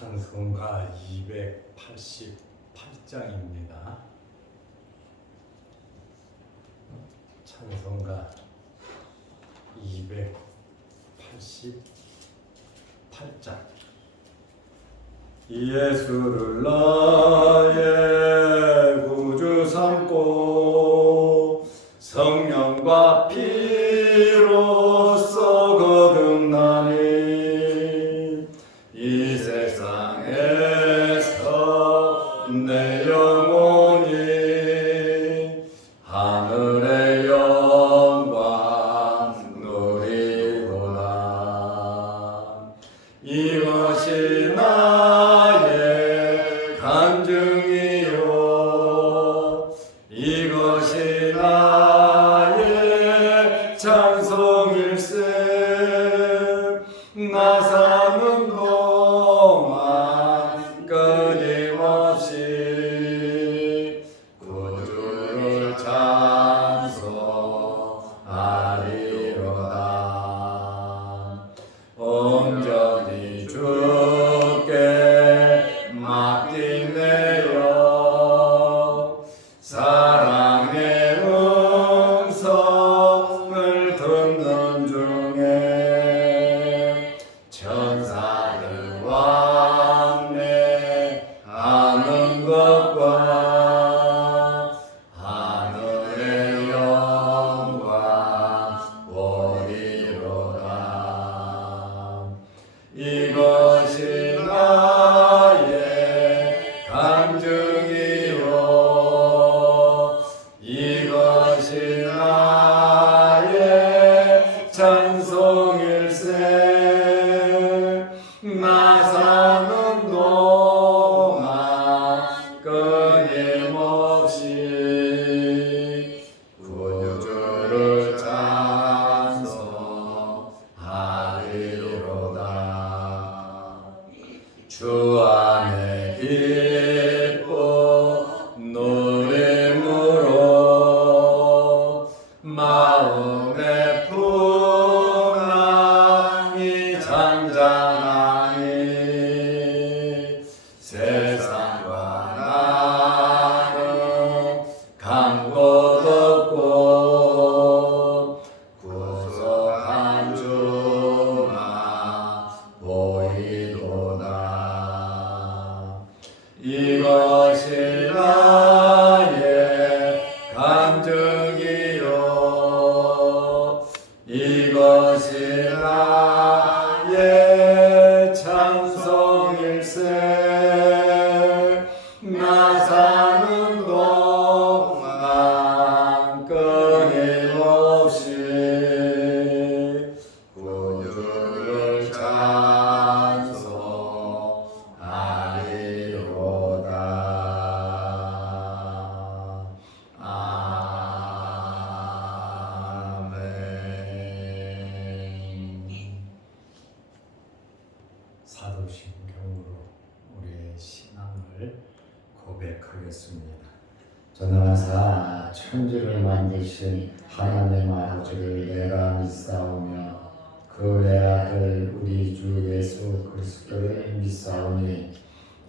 찬송가 288장입니다. 찬송가 288장. 예수를 나의 구주 삼고 성령과 피로써 거듭나니 이 세상에서 내 영혼이 하늘의 영광 누리도다. 이것이 나의 간증이요, 이것이 나의 찬송일세. 나 사는 동안 끊임없이 구주를 찬송하리로다. 온전히 주께 맡기네요. 사랑의 음성을 듣는 중에 천사들 왕래하는 것과 하늘의 영광 보리로다. 이것이 나의 간증이요, 이것이 나의 찬송일세. 나 사는 동안 끊임없이 구주를 찬송하리로다. 주 안에 기쁨 누림으로 마음의 풍랑이 잔잔하니 세상과 나는 간 곳 없고 구속한 주만 보이도다. 이것이 나의 간증이요, 이것이 나의 찬송일세. 나 사는 동안 끊임없이 구주를 찬송하리로다. 아멘. 사도신경으로 우리의 신앙을 고백하겠습니다. 전능하사 천지를 만드신 하나님 아버지를 내가 믿사오며 그 외아들 우리 주 예수 그리스도를 믿사오니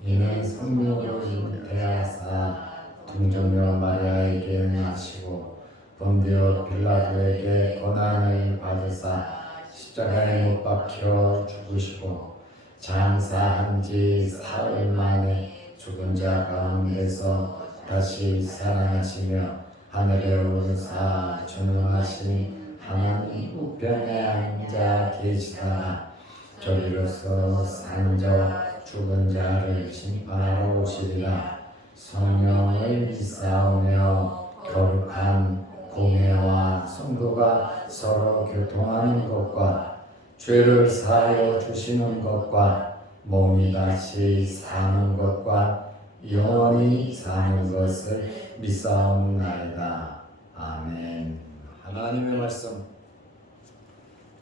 이는 성령으로 잉태하사 동정녀 마리아에게 나시고 본디오 빌라도에게 고난을 받으사 십자가에 못 박혀 죽으시고 장사한 지 사흘 만에 죽은 자 가운데서 다시 살아나시며 하늘에 오르사 전능하신 하나님 우편에 앉아 계시다가 저리로서 산 자 죽은 자를 심판하러 오시리라. 성령을 믿사오며 거룩한 공회와 성도가 서로 교통하는 것과 죄를 사하여 주시는 것과 몸이 다시 사는 것과 영원히 사는 것을 믿사옵나이다. 아멘. 하나님의 말씀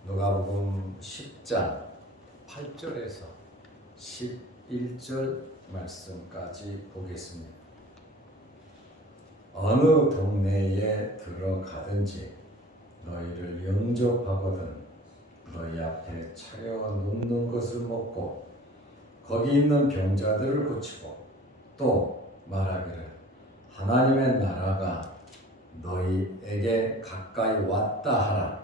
누가복음 10장 8절에서 11절 말씀까지 보겠습니다. 어느 동네에 들어가든지 너희를 영접하거든 너희 앞에 차려 놓는 것을 먹고 거기 있는 병자들을 고치고 또 말하기를 하나님의 나라가 너희에게 가까이 왔다 하라.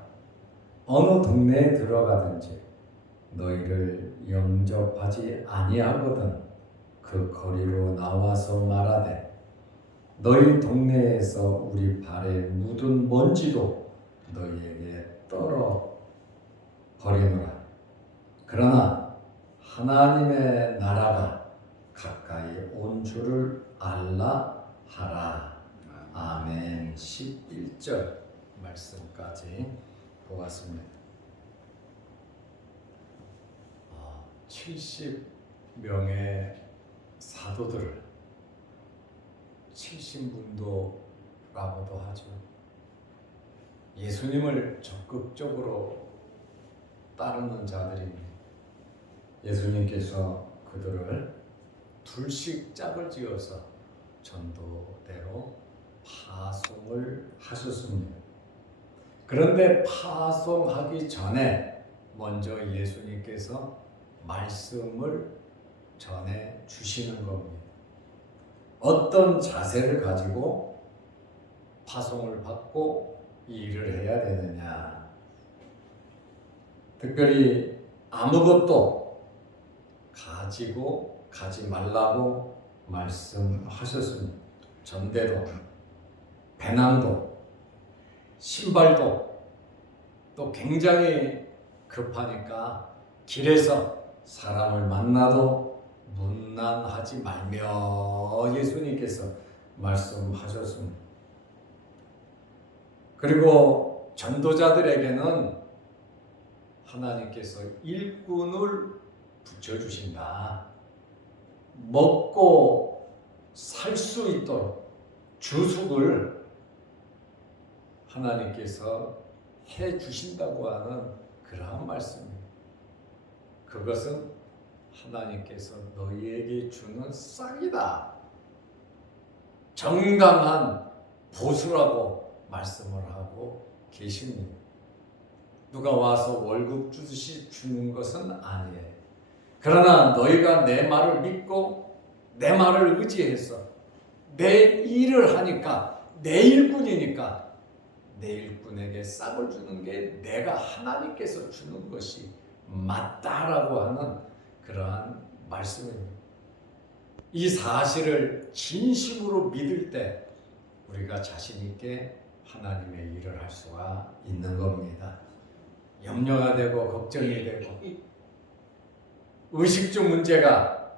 어느 동네에 들어가든지 너희를 영접하지 아니하거든 그 거리로 나와서 말하되 너희 동네에서 우리 발에 묻은 먼지도 너희에게 떨어 버리노라. 그러나 하나님의 나라가 가까이 온 줄을 알라 하라. 아멘. 11절 말씀까지 보았습니다. 70명의 사도들을 70문도라고도 하죠. 예수님을 적극적으로 따르는 자들입니다. 예수님께서 그들을 둘씩 짝을 지어서 전도대로 파송을 하셨습니다. 그런데 파송하기 전에 먼저 예수님께서 말씀을 전해 주시는 겁니다. 어떤 자세를 가지고 파송을 받고 이 일을 해야 되느냐. 특별히 아무것도 가지고 가지 말라고 말씀하셨습니다. 전대도, 배낭도, 신발도 또 굉장히 급하니까 길에서 사람을 만나도 문난하지 말며 예수님께서 말씀하셨습니다. 그리고 전도자들에게는 하나님께서 일꾼을 붙여주신다. 먹고 살 수 있도록 주숙을 하나님께서 해주신다고 하는 그러한 말씀입니다. 그것은 하나님께서 너희에게 주는 싹이다. 정당한 보수라고 말씀을 하고 계십니다. 누가 와서 월급 주듯이 주는 것은 아니에요. 그러나 너희가 내 말을 믿고 내 말을 의지해서 내 일을 하니까 내 일꾼이니까 내 일꾼에게 싹을 주는 게 내가 하나님께서 주는 것이 맞다라고 하는 그러한 말씀입니다. 이 사실을 진심으로 믿을 때 우리가 자신 있게 하나님의 일을 할 수가 있는 겁니다. 염려가 되고 걱정이 되고 의식주 문제가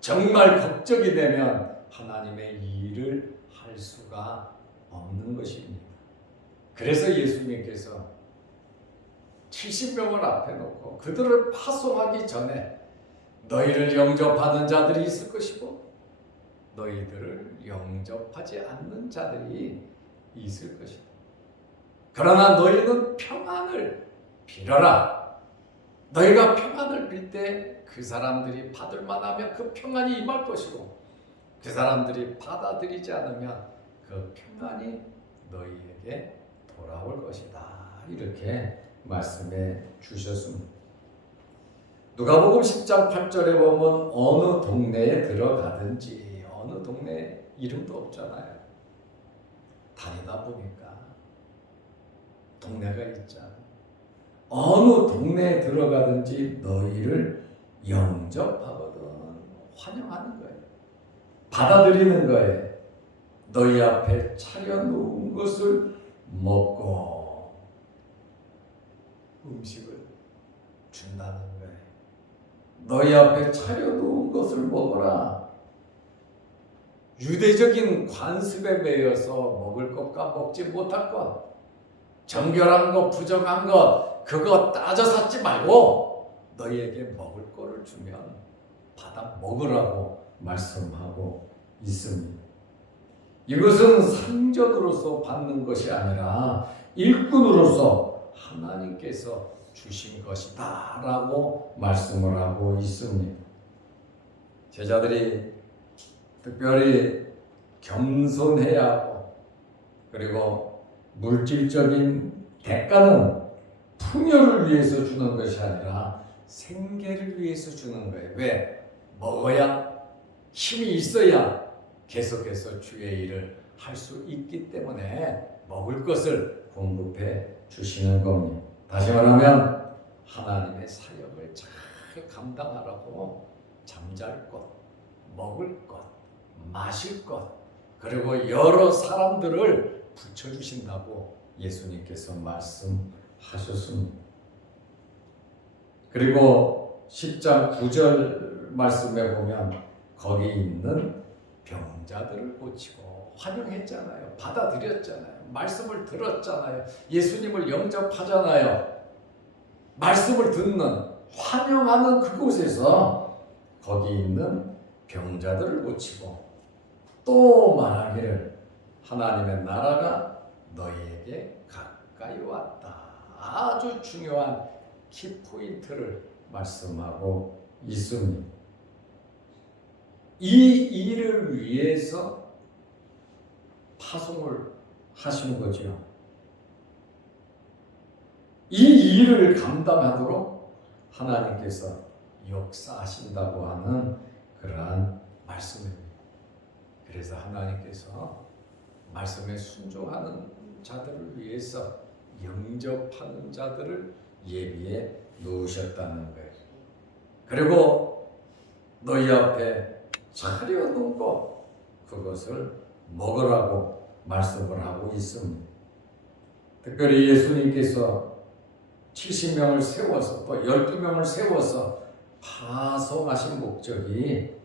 정말 걱정이 되면 하나님의 일을 할 수가 없는 것입니다. 그래서 예수님께서 70명을 앞에 놓고 그들을 파송하기 전에 너희를 영접하는 자들이 있을 것이고 너희들을 영접하지 않는 자들이 있을 것이다. 그러나 너희는 평안을 빌어라. 너희가 평안을 빌 때 그 사람들이 받을 만하면 그 평안이 임할 것이고 그 사람들이 받아들이지 않으면 그 평안이 너희에게 돌아올 것이다. 이렇게 말씀해 주셨습니다. 누가복음 10장 8절에 보면 어느 동네에 들어가든지 어느 동네 이름도 없잖아요. 다니다 보니까 동네가 있잖아요. 어느 동네에 들어가든지 너희를 영접하거든 환영하는 거예요. 받아들이는 거예요. 너희 앞에 차려놓은 것을 먹고 음식을 준다는 거예요. 너희 앞에 차려놓은 것을 먹어라. 유대적인 관습에 매여서 먹을 것과 먹지 못할 것, 정결한 것, 부정한 것, 그거 따져 찾지 말고 너희에게 먹을 거를 주면 받아 먹으라고 말씀하고 있습니다. 이것은 상전으로서 받는 것이 아니라 일꾼으로서 하나님께서 주신 것이다 라고 말씀을 하고 있습니다. 제자들이 특별히 겸손해야 하고 그리고 물질적인 대가는 풍요를 위해서 주는 것이 아니라 생계를 위해서 주는 거예요. 왜? 먹어야 힘이 있어야 계속해서 주의 일을 할 수 있기 때문에 먹을 것을 공급해 주시는 겁니다. 다시 말하면 하나님의 사역을 잘 감당하라고 잠잘 것, 먹을 것, 마실 것, 그리고 여러 사람들을 붙여주신다고 예수님께서 말씀하셨습니다. 그리고 10장 9절 말씀에 보면 거기 있는 병자들을 고치고 환영했잖아요. 받아들였잖아요. 말씀을 들었잖아요. 예수님을 영접하잖아요. 말씀을 듣는, 환영하는 그곳에서 거기 있는 병자들을 고치고 또 말하기를 하나님의 나라가 너희에게 가까이 왔다. 아주 중요한 키포인트를 말씀하고 있습니다. 이 일을 위해서 파송을 하신 거죠. 이 일을 감당하도록 하나님께서 역사하신다고 하는 그러한 말씀입니다. 그래서 하나님께서 말씀에 순종하는 자들을 위해서 영접하는 자들을 예비해 놓으셨다는 거예요. 그리고 너희 앞에 차려놓은 것, 그것을 먹으라고 말씀을 하고 있습니다. 특별히 예수님께서 70명을 세워서 또 12명을 세워서 파송하신 목적이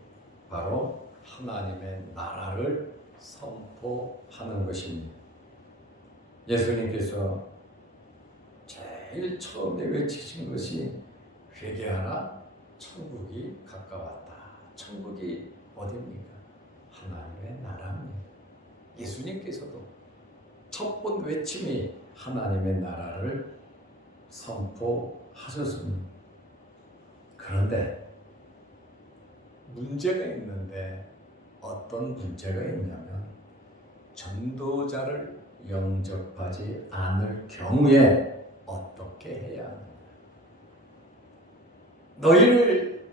바로 하나님의 나라를 선포하는 것입니다. 예수님께서 제일 처음에 외치신 것이 회개하라, 천국이 가까웠다. 천국이 어디입니까? 하나님의 나라입니다. 예수님께서도 첫 번 외침이 하나님의 나라를 선포하셨습니다. 그런데 문제가 있는데 어떤 문제가 있냐면 전도자를 영접하지 않을 경우에 어떻게 해야 하느냐. 너희를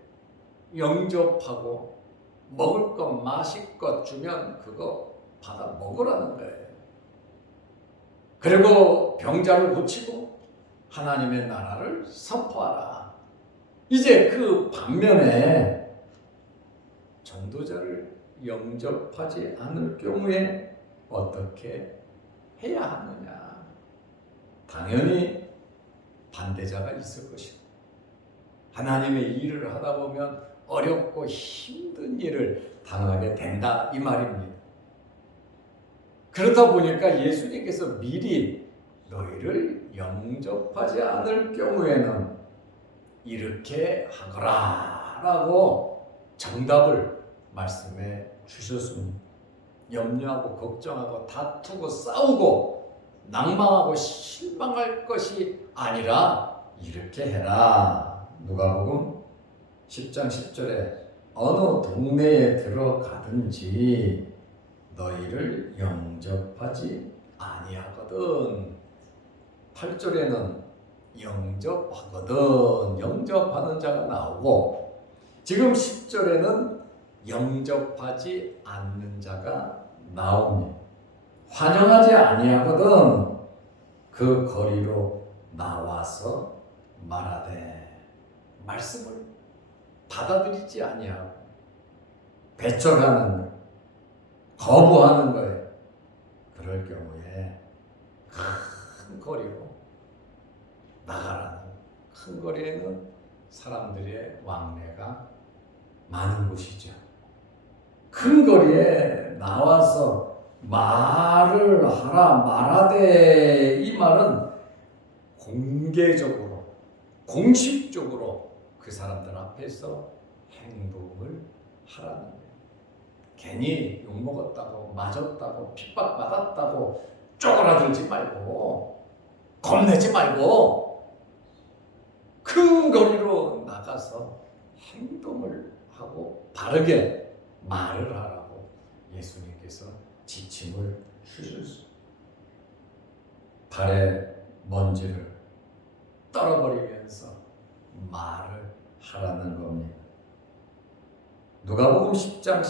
영접하고 먹을 것 마실 것 주면 그거 받아 먹으라는 거예요. 그리고 병자를 고치고 하나님의 나라를 선포하라. 이제 그 반면에 전도자를 영접하지 않을 경우에 어떻게 해야 하느냐. 당연히 반대자가 있을 것이다. 하나님의 일을 하다 보면 어렵고 힘든 일을 당하게 된다 이 말입니다. 그러다 보니까 예수님께서 미리 너희를 영접하지 않을 경우에는 이렇게 하거라 라고 정답을 말씀해 주셨습니다. 염려하고 걱정하고 다투고 싸우고 낭망하고 실망할 것이 아니라 이렇게 해라. 누가복음 10장 10절에 어느 동네에 들어가든지 너희를 영접하지 아니하거든. 8절에는 영접하거든, 영접하는 자가 나오고 지금 10절에는 영접하지 않는 자가 나옵니다. 환영하지 아니하거든 그 거리로 나와서 말하되 말씀을 받아들이지 아니하고 배척하는 것, 거부하는 거예요. 그럴 경우에 큰 거리로 나가라는, 큰 거리에는 사람들의 왕래가 많은 곳이죠. 큰 거리에 나와서 말을 하라 말하되 이 말은 공개적으로 공식적으로 그 사람들 앞에서 행동을 하라는 거예요. 괜히 욕먹었다고 맞았다고 핍박받았다고 쪼그라들지 말고 겁내지 말고 큰 거리로 나가서 행동을 하고 바르게 말을 하라고 예수님께서 지침을 주셨습니다. 발에 먼지를 떨어버리면서 말을 하라는 겁니다. 누가복음 10장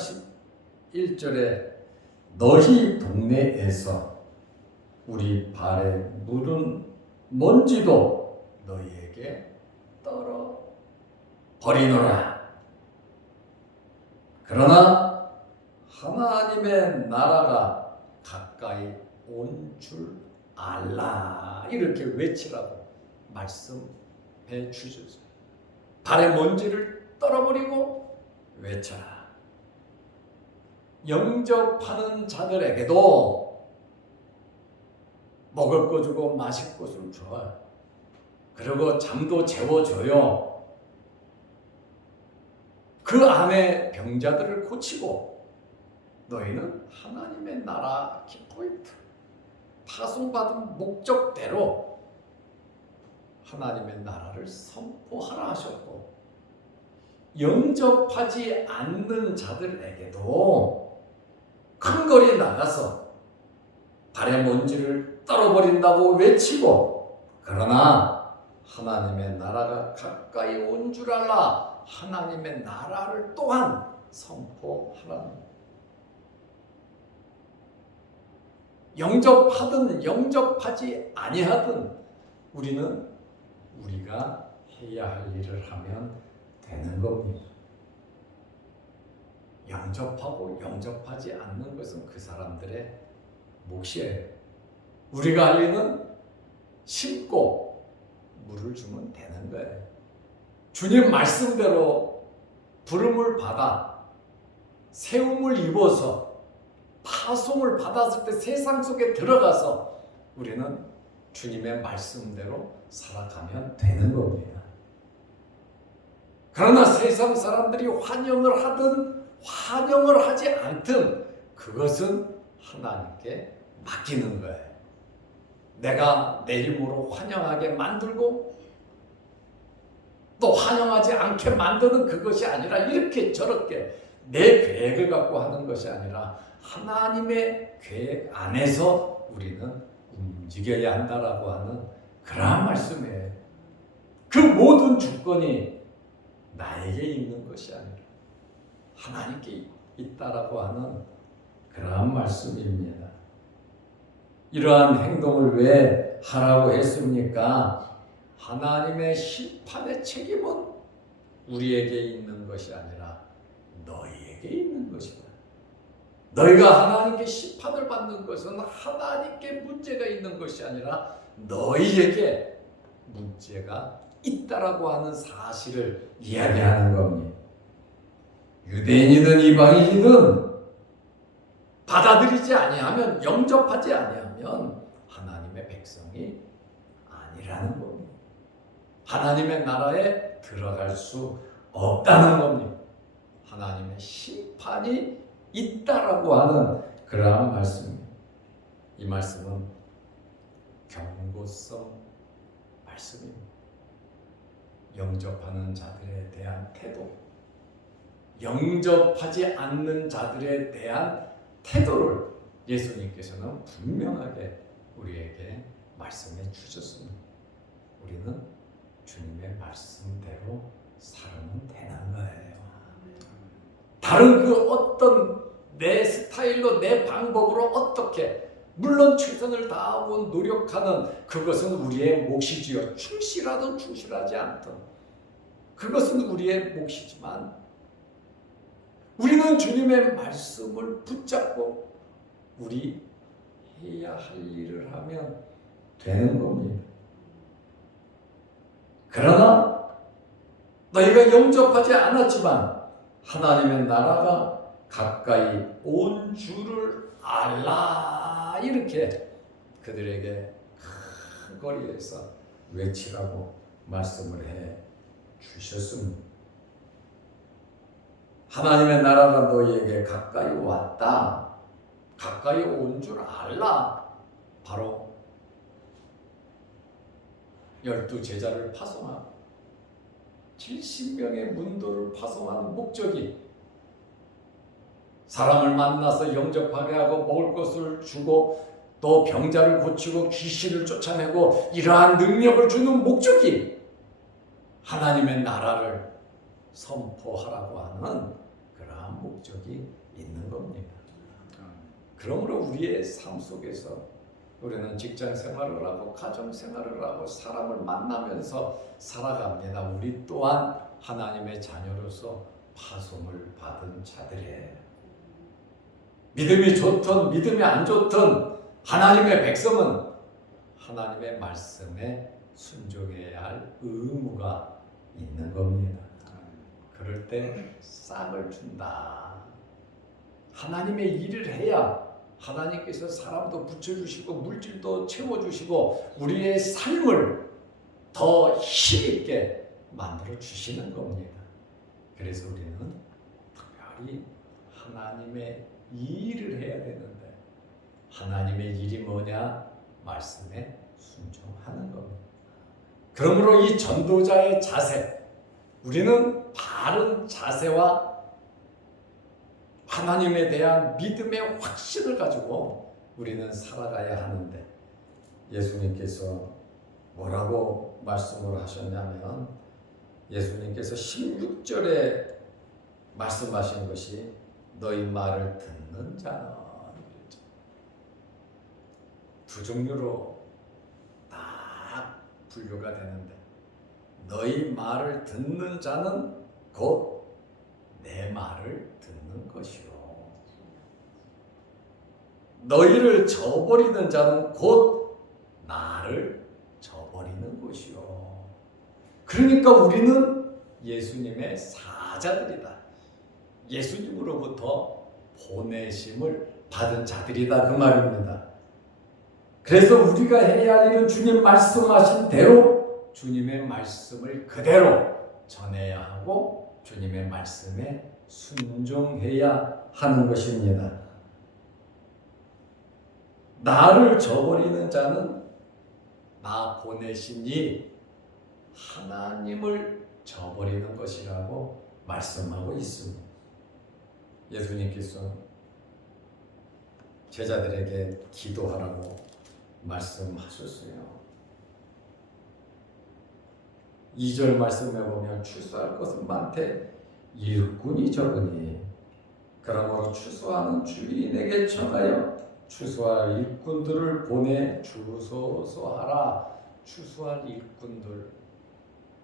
11절에 너희 동네에서 우리 발에 묻은 먼지도 너희에게 떨어 버리노라. 그러나 하나님의 나라가 가까이 온 줄 알라. 이렇게 외치라고 말씀해 주셨어요. 발에 먼지를 떨어버리고 외쳐라. 영접하는 자들에게도 먹을 거 주고 마실 것을 줘요. 그리고 잠도 재워줘요. 그 안에 병자들을 고치고 너희는 하나님의 나라 키포인트 파송받은 목적대로 하나님의 나라를 선포하라 하셨고, 영접하지 않는 자들에게도 큰 거리 나가서 발에 먼지를 떨어버린다고 외치고, 그러나 하나님의 나라가 가까이 온 줄 알라. 하나님의 나라를 또한 선포하라는 거예요. 영접하든 영접하지 아니하든 우리는 우리가 해야 할 일을 하면 되는 겁니다. 영접하고 영접하지 않는 것은 그 사람들의 몫이에요. 우리가 할 일은 심고 물을 주면 되는 거예요. 주님 말씀대로 부름을 받아 세움을 입어서 파송을 받았을 때 세상 속에 들어가서 우리는 주님의 말씀대로 살아가면 되는 겁니다. 그러나 세상 사람들이 환영을 하든 환영을 하지 않든 그것은 하나님께 맡기는 거예요. 내가 내 힘으로 환영하게 만들고 또 환영하지 않게 만드는 그것이 아니라 이렇게 저렇게 내 계획을 갖고 하는 것이 아니라 하나님의 계획 안에서 우리는 움직여야 한다라고 하는 그러한 말씀이에요. 그 모든 주권이 나에게 있는 것이 아니라 하나님께 있다라고 하는 그러한 말씀입니다. 이러한 행동을 왜 하라고 했습니까? 하나님의 심판의 책임은 우리에게 있는 것이 아니라 너희에게 있는 것이다. 너희가 하나님께 심판을 받는 것은 하나님께 문제가 있는 것이 아니라 너희에게 문제가 있다라고 하는 사실을 이야기하는 겁니다. 유대인이든 이방인이든 받아들이지 아니하면, 영접하지 아니하면 하나님의 백성이 아니라는 겁니다. 하나님의 나라에 들어갈 수 없다는 겁니다. 하나님의 심판이 있다라고 하는 그러한 말씀입니다. 이 말씀은 경고성 말씀입니다. 영접하는 자들에 대한 태도, 영접하지 않는 자들에 대한 태도를 예수님께서는 분명하게 우리에게 말씀해 주셨습니다. 우리는 주님의 말씀대로 살면 되는 거예요. 다른 그 어떤 내 스타일로 내 방법으로 어떻게, 물론 최선을 다하고 노력하는 그것은 우리의 몫이지요. 충실하든 충실하지 않든 그것은 우리의 몫이지만 우리는 주님의 말씀을 붙잡고 우리 해야 할 일을 하면 되는 겁니다. 그러나 너희가 영접하지 않았지만 하나님의 나라가 가까이 온 줄을 알라, 이렇게 그들에게 큰 거리에서 외치라고 말씀을 해 주셨습니다. 하나님의 나라가 너희에게 가까이 왔다, 가까이 온 줄 알라. 바로 12제자를 파송하고 70명의 문도를 파송하는 목적이 사람을 만나서 영접하게 하고 먹을 것을 주고 또 병자를 고치고 귀신을 쫓아내고 이러한 능력을 주는 목적이 하나님의 나라를 선포하라고 하는 그러한 목적이 있는 겁니다. 그러므로 우리의 삶 속에서 우리는 직장 생활을 하고 가정 생활을 하고 사람을 만나면서 살아갑니다. 우리 또한 하나님의 자녀로서 파송을 받은 자들이에요. 믿음이 좋든 믿음이 안 좋든 하나님의 백성은 하나님의 말씀에 순종해야 할 의무가 있는 겁니다. 그럴 때 싹을 준다. 하나님의 일을 해야 하나님께서 사람도 붙여주시고 물질도 채워주시고 우리의 삶을 더 힘있게 만들어 주시는 겁니다. 그래서 우리는 특별히 하나님의 일을 해야 되는데 하나님의 일이 뭐냐? 말씀에 순종하는 겁니다. 그러므로 이 전도자의 자세, 우리는 바른 자세와 하나님에 대한 믿음의 확신을 가지고 우리는 살아가야 하는데 예수님께서 뭐라고 말씀을 하셨냐면 예수님께서 16절에 말씀하신 것이 너희 말을 듣는 자는 두 종류로 딱 분류가 되는데 너희 말을 듣는 자는 곧 내 말을 듣는 것이요 너희를 저버리는 자는 곧 나를 저버리는 것이요. 그러니까 우리는 예수님의 사자들이다. 예수님으로부터 보내심을 받은 자들이다 그 말입니다. 그래서 우리가 해야 할 일은 주님 말씀하신 대로 주님의 말씀을 그대로 전해야 하고 주님의 말씀에 순종해야 하는 것입니다. 나를 저버리는 자는 나 보내신 이 하나님을 저버리는 것이라고 말씀하고 있습니다. 예수님께서 제자들에게 기도하라고 말씀하셨어요. 2절 말씀에 보면 추수할 것은 많되 일꾼이 적으니 그러므로 추수하는 주인에게 청하여 추수할 일꾼들을 보내 주소서 하라. 추수할 일꾼들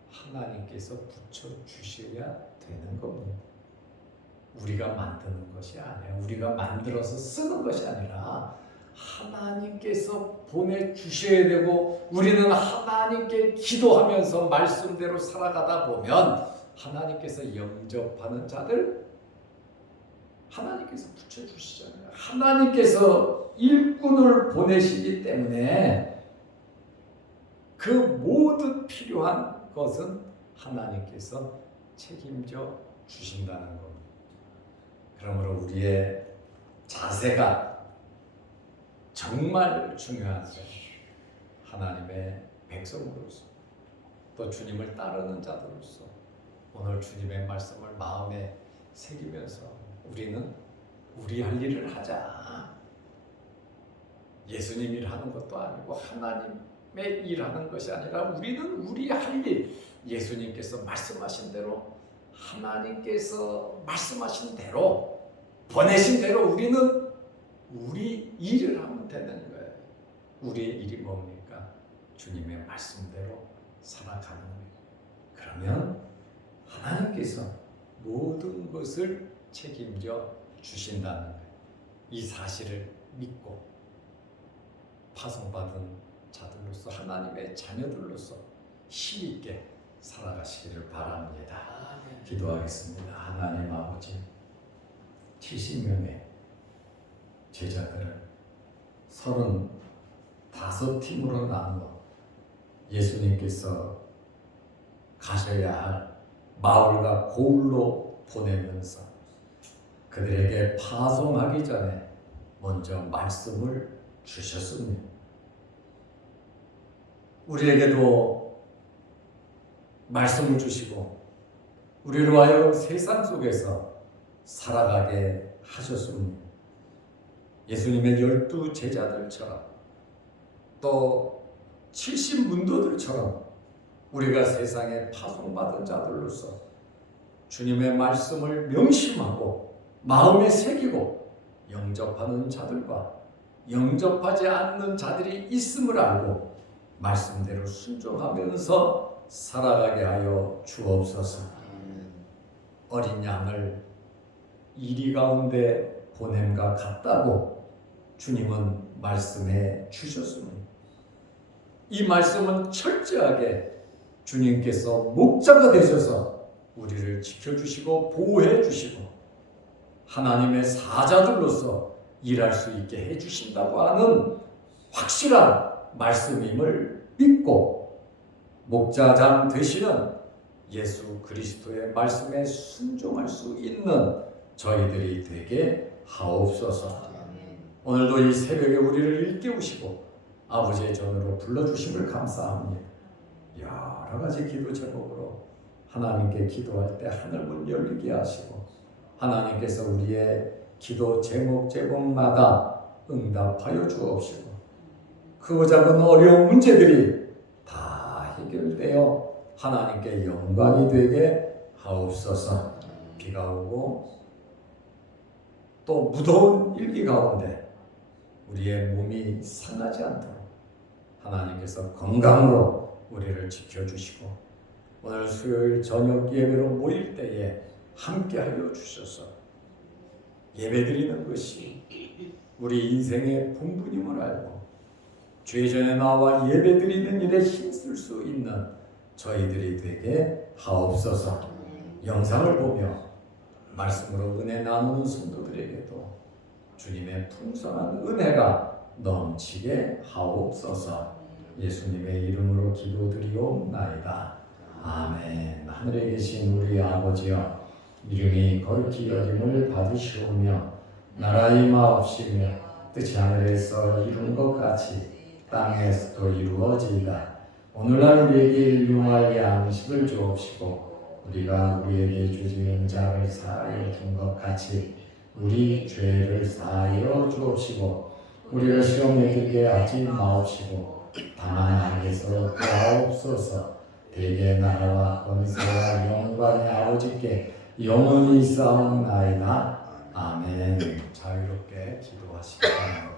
하나님께서 붙여주셔야 되는 겁니다. 우리가 만드는 것이 아니라 우리가 만들어서 쓰는 것이 아니라 하나님께서 보내주셔야 되고 우리는 하나님께 기도하면서 말씀대로 살아가다 보면 하나님께서 영접하는 자들 하나님께서 붙여주시잖아요. 하나님께서 일꾼을 보내시기 때문에 그 모든 필요한 것은 하나님께서 책임져 주신다는 겁니다. 그러므로 우리의 자세가 정말 중요한데 하나님의 백성으로서 또 주님을 따르는 자들로서 오늘 주님의 말씀을 마음에 새기면서 우리는 우리 할 일을 하자. 예수님 일하는 것도 아니고 하나님의 일하는 것이 아니라 우리는 우리 할 일, 예수님께서 말씀하신 대로 하나님께서 말씀하신 대로 보내신 대로 우리는 우리 일을 하면 되는 거예요. 우리의 일이 뭡니까? 주님의 말씀대로 살아가는 거예요. 그러면 하나님께서 모든 것을 책임져 주신다는 거예요. 이 사실을 믿고 파송받은 자들로서 하나님의 자녀들로서 힘있게 살아가시기를 바랍니다. 기도하겠습니다. 하나님 아버지 70명의 제자들을 35팀으로 나누어 예수님께서 가셔야 할 마을과 고을로 보내면서 그들에게 파송하기 전에 먼저 말씀을 주셨습니다. 우리에게도 말씀을 주시고 우리로 하여금 세상 속에서 살아가게 하셨습니다. 예수님의 12 제자들처럼 또 70문도들처럼 우리가 세상에 파송받은 자들로서 주님의 말씀을 명심하고 마음에 새기고 영접하는 자들과 영접하지 않는 자들이 있음을 알고 말씀대로 순종하면서 살아가게 하여 주옵소서. 어린 양을 이리 가운데 보냄과 같다고 주님은 말씀해 주셨으니 이 말씀은 철저하게 주님께서 목자가 되셔서 우리를 지켜주시고 보호해 주시고 하나님의 사자들로서 일할 수 있게 해주신다고 하는 확실한 말씀임을 믿고 목자장 되시는 예수 그리스도의 말씀에 순종할 수 있는 저희들이 되게 하옵소서. 오늘도 이 새벽에 우리를 일깨우시고 아버지의 전으로 불러주심을 감사합니다. 여러 가지 기도 제목으로 하나님께 기도할 때 하늘문 열리게 하시고 하나님께서 우리의 기도 제목마다 응답하여 주옵시고 크고 작은 어려운 문제들이 다 해결되어 하나님께 영광이 되게 하옵소서. 비가 오고 또 무더운 일기 가운데 우리의 몸이 상하지 않도록 하나님께서 건강으로 우리를 지켜주시고 오늘 수요일 저녁 예배로 모일 때에 함께하여 주셔서 예배드리는 것이 우리 인생의 본분임을 알고 주의 전에 나와 예배드리는 일에 힘쓸 수 있는 저희들이 되게 하옵소서. 영상을 보며 말씀으로 은혜 나누는 성도들에게도 주님의 풍성한 은혜가 넘치게 하옵소서. 예수님의 이름으로 기도드리옵나이다. 아멘. 하늘에 계신 우리 아버지여, 이름이 거룩히 여김을 받으시오며 나라의 마옵시며 뜻이 하늘에서 이룬 것 같이 땅에서도 이루어지이다. 오늘날 우리에게 일용할 양식을 주옵시고 우리가 우리에게 주지은 자를 사하여 준 것 같이 우리 죄를 사하여 주옵시고 우리를 시험에 들게 하지 마옵시고 다만 악에서 구하옵소서. 대개 나라와 권세와 영광의 아버지께 영원히 싸움나이다. 아멘. 자유롭게 기도하시기 바랍니다.